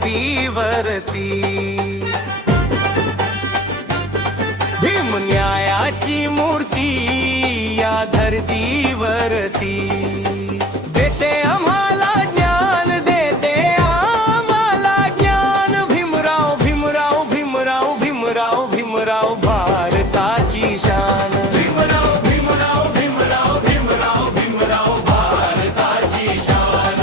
धरतीवरती भीम न्यायाची मूर्ती या धरतीवरती देते आम्हाला ज्ञान, देते आम्हाला ज्ञान. भीमराव भीमराव भीमराव भीमराव भीमराव भारताची शान. भीमराव भीमराव भीमराव भीमराव भीमराव भारताची शान.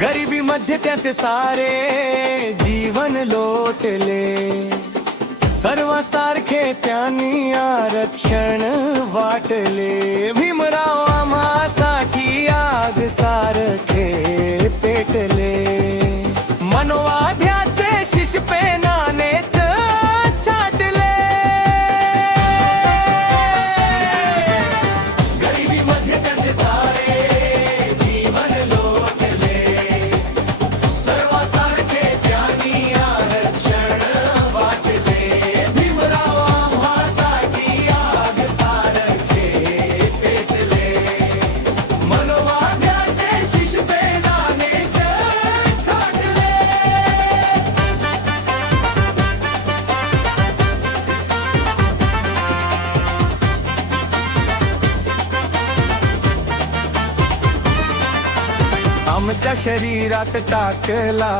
गरिबी मध्ये त्याचे सारे जीवन लोटले, सर्वांसारखे त्यांनी आरक्षण वाटले. भीमराव आम्हासाठी आग सारखे पेटले, मनोवाद्याचे शिशपेनानेच छाटले. गरिबी मध्ये त्याचे सारे जीवन लोटले, सर्वांसारखे त्यांनी आरक्षण वाटले. भीमराव आम्हासाठी आग सारखे पेटले, मनोवाद्याचे शिशपेनानेच छाटले. आमच्या शरीरात टाकला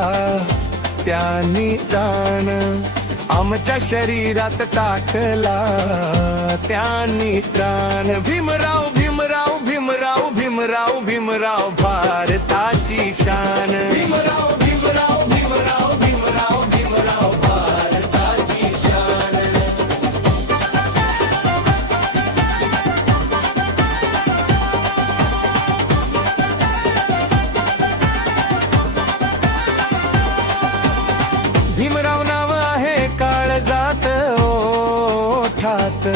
त्यांनी प्राण, आमच्या शरीरात टाकला त्यांनी प्राण. भीमराव भीमराव भीमराव भीमराव भीमराव भारताची शान. भीमराव भीमराव भीमराव भीमराव भीमराव भारताची शान. भीमराव नाव आहे काळजात ओठात,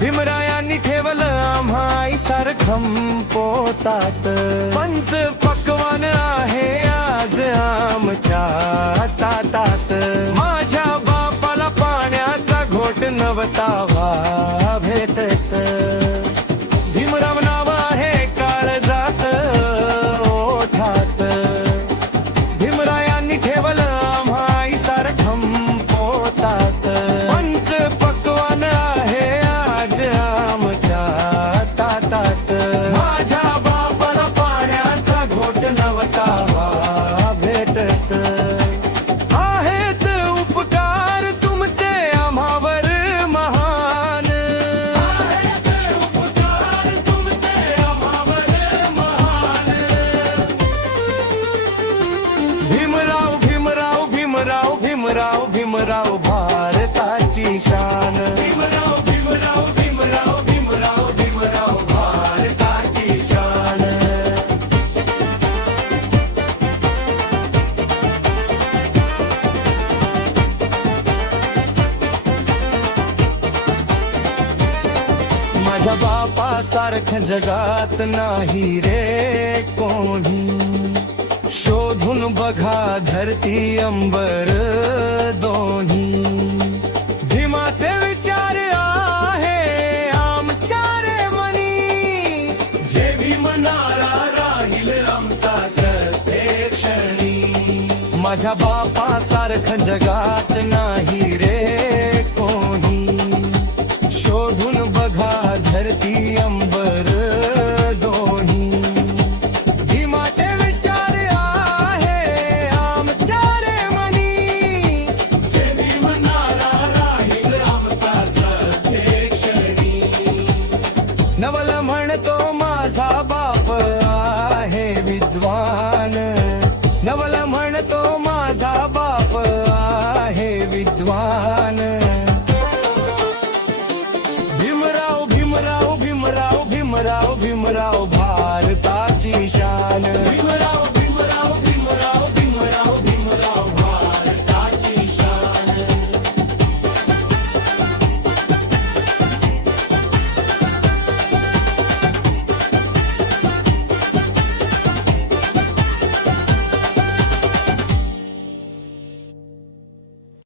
भीमरायांनी ठेवलं आम्हाई सारखं पोतात. पंच पक्वान आहे आज आमच्या ताटात, माझ्या बापाला पाण्याचा घोट नव्हता भेटत. भीमराव नाव आहे काळजात ओठात, भीमरायांनी ठेवलं आम्हाई सारखं पोतात. पंच पक्वान आहे आज आमच्या ताटात, माझ्या बापाला पाण्याचा घोट नव्हता भेटत. आहेत उपकार तुमचे आम्हावर महान, आहेत उपकार तुमचे आम्हावर महान. भीमराव भीमराव भीमराव भीमराव भीमराव भारताची शान. भीमराव भीमराव भीमराव भीमराव भीमराव भारताची शान. माझ्या बापासारखं जगात नाही रे कोणी, शोधून बघा धरती अंबर दोन्ही. भीमाचे विचार आहे आमच्या रे मनी, जे भीमनारा राहील आमचा प्रत्येक क्षणी. माझ्या बापासारखं जगात नाही रे कोणी, शोधून बघा धरती अंबर दोन्ही. भीमाचे विचार आहे आमच्या रे मनी, जे भीमनारा राहील आमचा प्रत्येक क्षणी. नवल म्हणतो माझा बाप आहे विद्वान, नवल म्हणतो माझा बाप आहे विद्वान. भीमराव भीमराव भीमराव भीमराव भीमराव